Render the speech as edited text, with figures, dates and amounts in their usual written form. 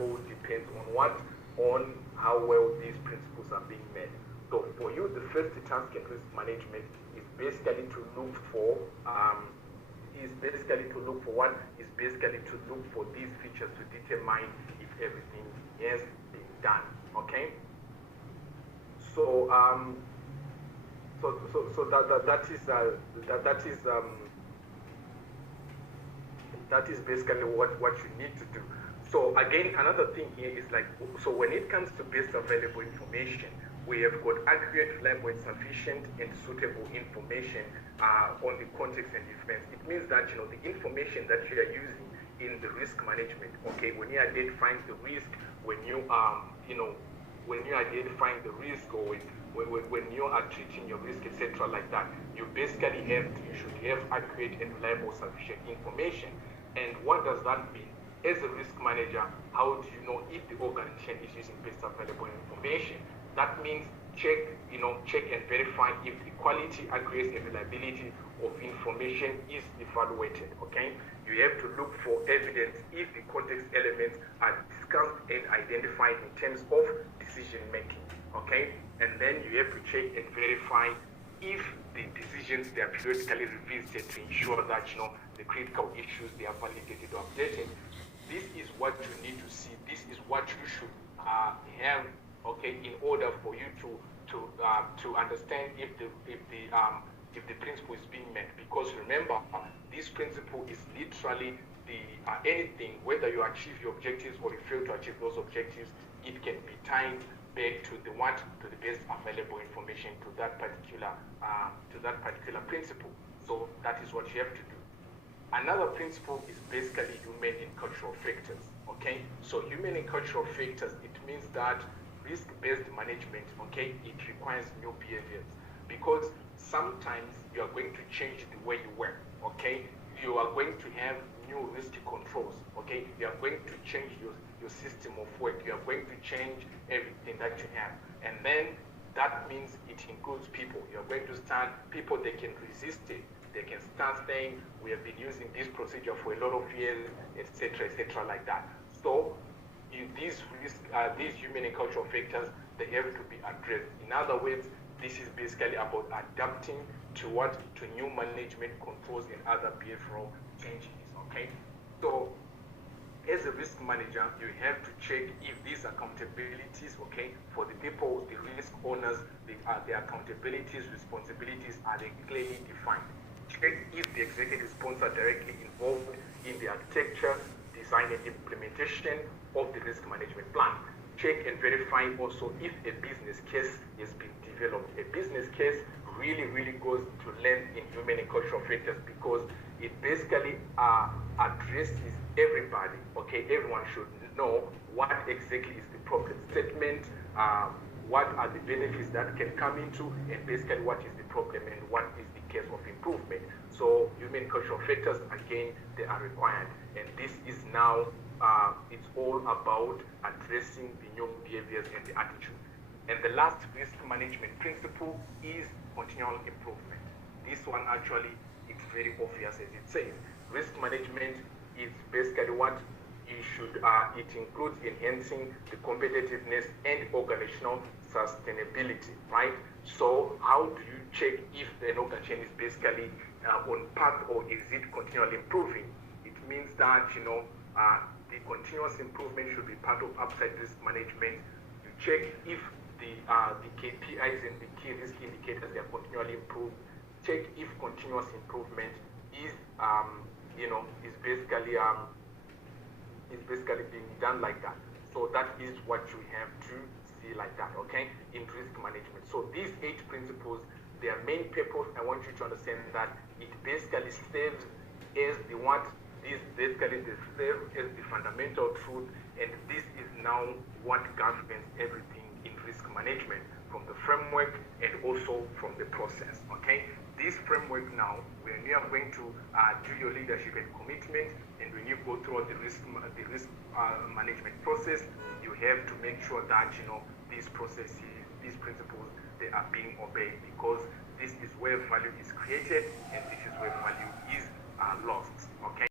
all depends on what, on how well these principles are being met. So for you, the first task in risk management is basically to look for what is basically to look for these features to determine if everything has been done. Okay. So that is basically what you need to do. So again, another thing here is like, so when it comes to best available information, we have got accurate, reliable, sufficient, and suitable information on the context and defense. It means that the information that you are using in the risk management, okay, when you identify the risk, when you when you're identifying the risk, or when you are treating your risk, etc., like that, you basically you should have accurate and reliable, sufficient information. And what does that mean? As a risk manager, how do you know if the organization is using best available information? That means check and verify if the quality, accuracy, and reliability of information is evaluated. Okay, you have to look for evidence if the context elements are discussed and identified in terms of decision making. Okay, and then you have to check and verify if the decisions, they are periodically revisited to ensure that the critical issues, they are validated or updated. This is what you need to see. This is what you should have, okay, in order for you to understand if the principle is being met. Because remember, this principle is literally anything, whether you achieve your objectives or you fail to achieve those objectives, it can be tied back to the best available information to that particular principle. So that is what you have to do. Another principle is basically human and cultural factors. Okay, so human and cultural factors, it means that risk-based management, okay, it requires new behaviors, because sometimes you are going to change the way you work. Okay, you are going to have new risk controls. Okay, you are going to change your system of work. You are going to change everything that you have, and then that means it includes people. You are going to start people, they can resist it. They can start saying, we have been using this procedure for a lot of years, etc., like that. So these human and cultural factors, they have to be addressed. In other words, this is basically about adapting to new management controls and other behavioral changes. Okay, so as a risk manager, you have to check if these accountabilities, okay, for the people, the risk owners, the accountabilities, responsibilities, are they clearly defined. Check if the executive sponsor directly involved in the architecture, design, and implementation of the risk management plan. Check and verify also if a business case has been developed. A business case really goes to length in human and cultural factors, because it basically addresses everybody. Okay, everyone should know what exactly is the problem statement, what are the benefits that can come into, and basically what is the problem and what is the case of improvement. So human cultural factors, again, they are required, and this is now it's all about addressing the new behaviors and the attitude. And the last risk management principle is continual improvement. This one actually, it's very obvious as it says. Risk management is basically what you should, it includes enhancing the competitiveness and organizational sustainability, right? So how do you check if an organization is basically on path, or is it continually improving? It means that, the continuous improvement should be part of upside risk management. You check if the KPIs and the key risk indicators, they are continually improved. Check if continuous improvement is basically being done like that. So that is what you have to see like that, okay, in risk management. So these 8 principles, their main purpose, I want you to understand that it basically serves as the fundamental truth, and this is now what governs everything in risk management, from the framework and also from the process. Okay, this framework now, when you are going to do your leadership and commitment, and when you go through the risk management process, you have to make sure that these processes, these principles, they are being obeyed, because this is where value is created and this is where value is lost. Okay.